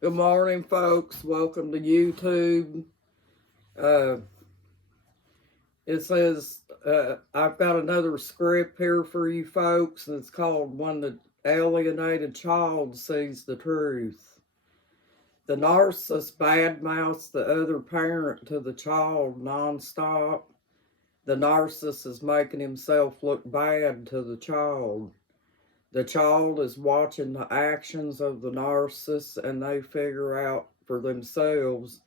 Good morning, folks. Welcome to YouTube. Uh, it says I've got another script here for you folks, and it's called When the Alienated Child Sees the Truth. The narcissist badmouths the other parent to the child nonstop. The narcissist is making himself look bad to the child. The child is watching the actions of the narcissist, and they figure out for themselves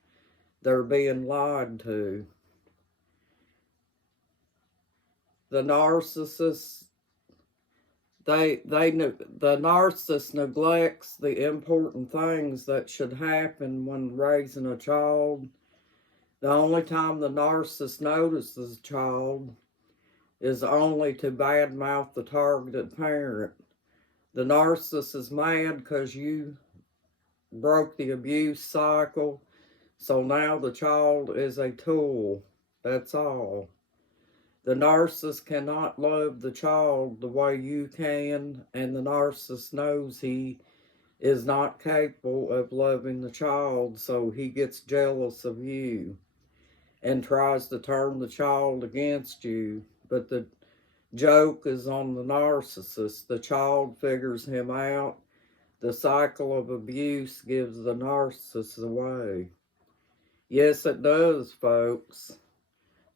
they're being lied to. The narcissist the narcissist neglects the important things that should happen when raising a child. The only time the narcissist notices a child is only to badmouth the targeted parent. The narcissist is mad because you broke the abuse cycle, so now the child is a tool. That's all. The narcissist cannot love the child the way you can, and the narcissist knows he is not capable of loving the child, so he gets jealous of you and tries to turn the child against you. But the joke is on the narcissist. The child figures him out. The cycle of abuse gives the narcissist away. Yes, it does, folks.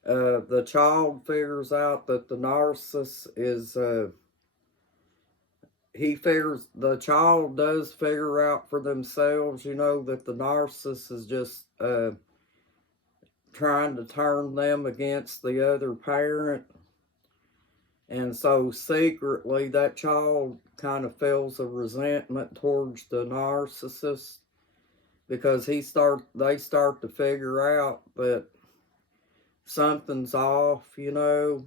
The child figures out that the narcissist is, the child does figure out for themselves, that the narcissist is just trying to turn them against the other parent. And so secretly, that child kind of feels a resentment towards the narcissist because they start to figure out that something's off, that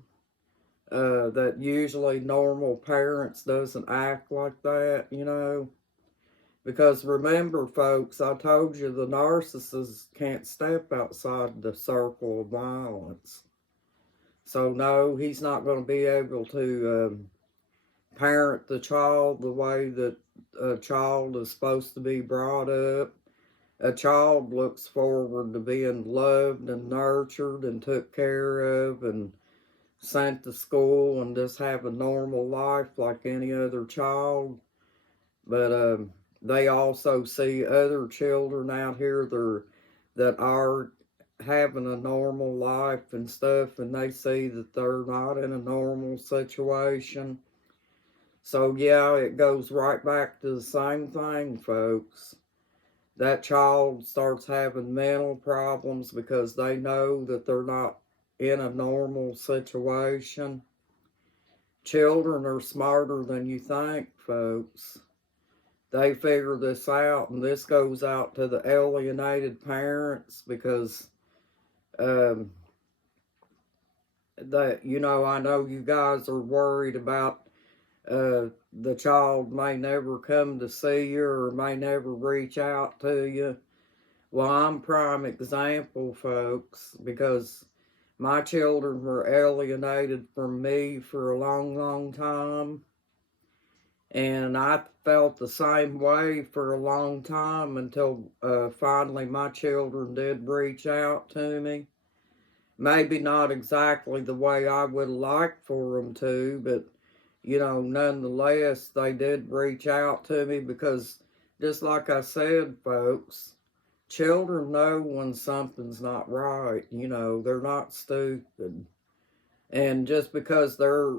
usually normal parents doesn't act like that, because remember, folks, I told you the narcissist can't step outside the circle of violence. So no, he's not going to be able to parent the child the way that a child is supposed to be brought up. A child looks forward to being loved and nurtured and took care of and sent to school and just have a normal life like any other child. But they also see other children out here that are having a normal life and stuff, and they see that they're not in a normal situation. So yeah, it goes right back to the same thing, folks. That child starts having mental problems because they know that they're not in a normal situation. Children are smarter than you think, folks. They figure this out, and this goes out to the alienated parents because that, I know you guys are worried about the child may never come to see you or may never reach out to you. Well, I'm prime example, folks, because my children were alienated from me for a long, long time. And I felt the same way for a long time until finally my children did reach out to me. Maybe not exactly the way I would like for them to, but nonetheless, they did reach out to me because, just like I said, folks, children know when something's not right. They're not stupid. And just because they're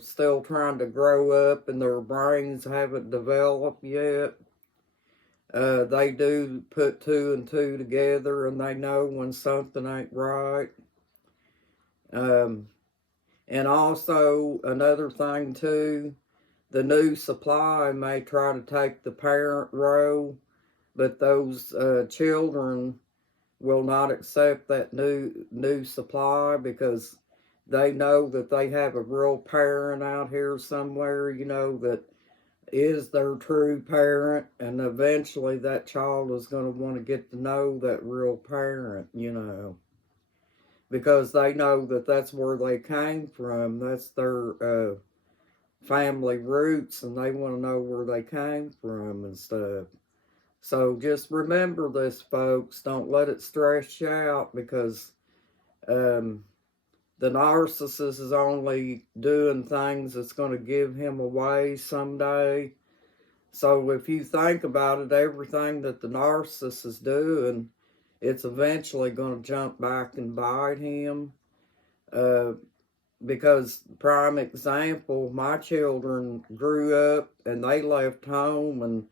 still trying to grow up and their brains haven't developed yet, they do put two and two together and they know when something ain't right. And also, another thing too, the new supply may try to take the parent role, but those children will not accept that new supply because they know that they have a real parent out here somewhere, that is their true parent, and eventually that child is going to want to get to know that real parent, because they know that that's where they came from. That's their family roots, and they want to know where they came from and stuff. So just remember this, folks. Don't let it stress you out, because um, the narcissist is only doing things that's going to give him away someday. So if you think about it, everything that the narcissist is doing, it's eventually going to jump back and bite him. Uh, because, prime example, my children grew up and they left home and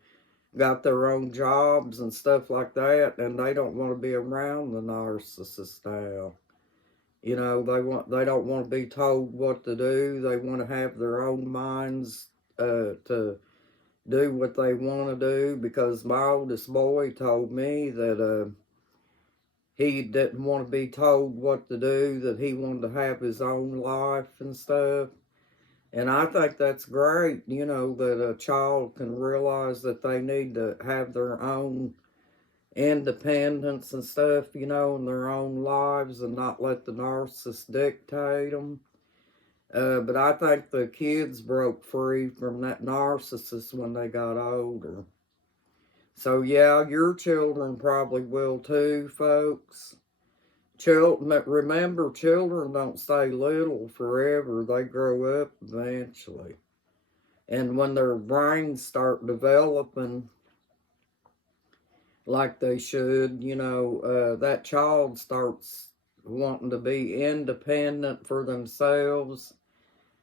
got their own jobs and stuff like that, and they don't want to be around the narcissist now. You know, they don't want to be told what to do. They want to have their own minds to do what they want to do. Because my oldest boy told me that he didn't want to be told what to do, that he wanted to have his own life and stuff. And I think that's great, you know, that a child can realize that they need to have their own independence and stuff, you know, in their own lives, and not let the narcissist dictate them. But I think the kids broke free from that narcissist when they got older. So yeah, your children probably will too, folks. Remember, children don't stay little forever. They grow up eventually. And when their brains start developing like they should, you know, that child starts wanting to be independent for themselves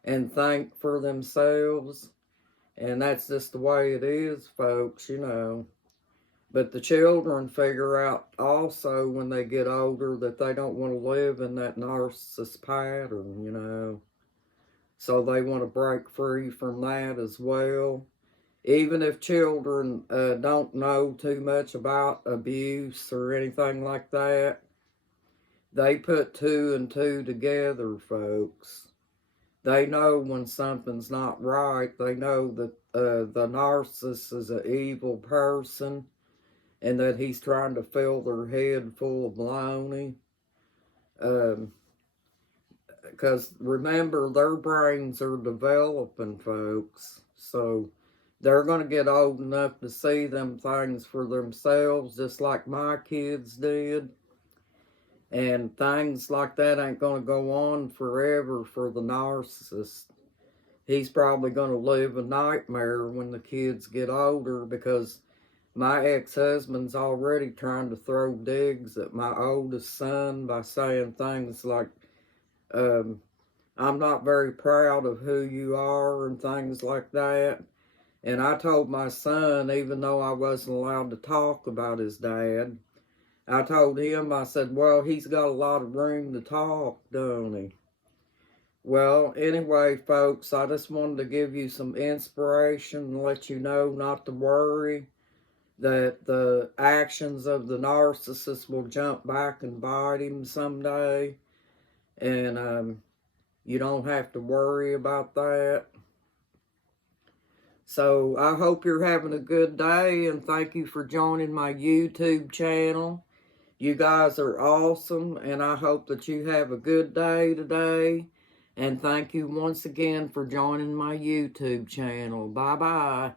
and think for themselves. And that's just the way it is, folks, you know. But the children figure out also when they get older that they don't want to live in that narcissist pattern, you know. So they want to break free from that as well. Even if children don't know too much about abuse or anything like that, they put two and two together, folks. They know when something's not right. They know that the narcissist is an evil person and that he's trying to fill their head full of baloney. Because remember, their brains are developing, folks. So they're going to get old enough to see them things for themselves, just like my kids did. And things like that ain't going to go on forever for the narcissist. He's probably going to live a nightmare when the kids get older, because my ex-husband's already trying to throw digs at my oldest son by saying things like, I'm not very proud of who you are, and things like that. And I told my son, even though I wasn't allowed to talk about his dad, I told him, I said, well, he's got a lot of room to talk, don't he? Well, anyway, folks, I just wanted to give you some inspiration and let you know not to worry, that the actions of the narcissist will jump back and bite him someday. And you don't have to worry about that. So I hope you're having a good day, and thank you for joining my YouTube channel. You guys are awesome, and I hope that you have a good day today. And thank you once again for joining my YouTube channel. Bye-bye.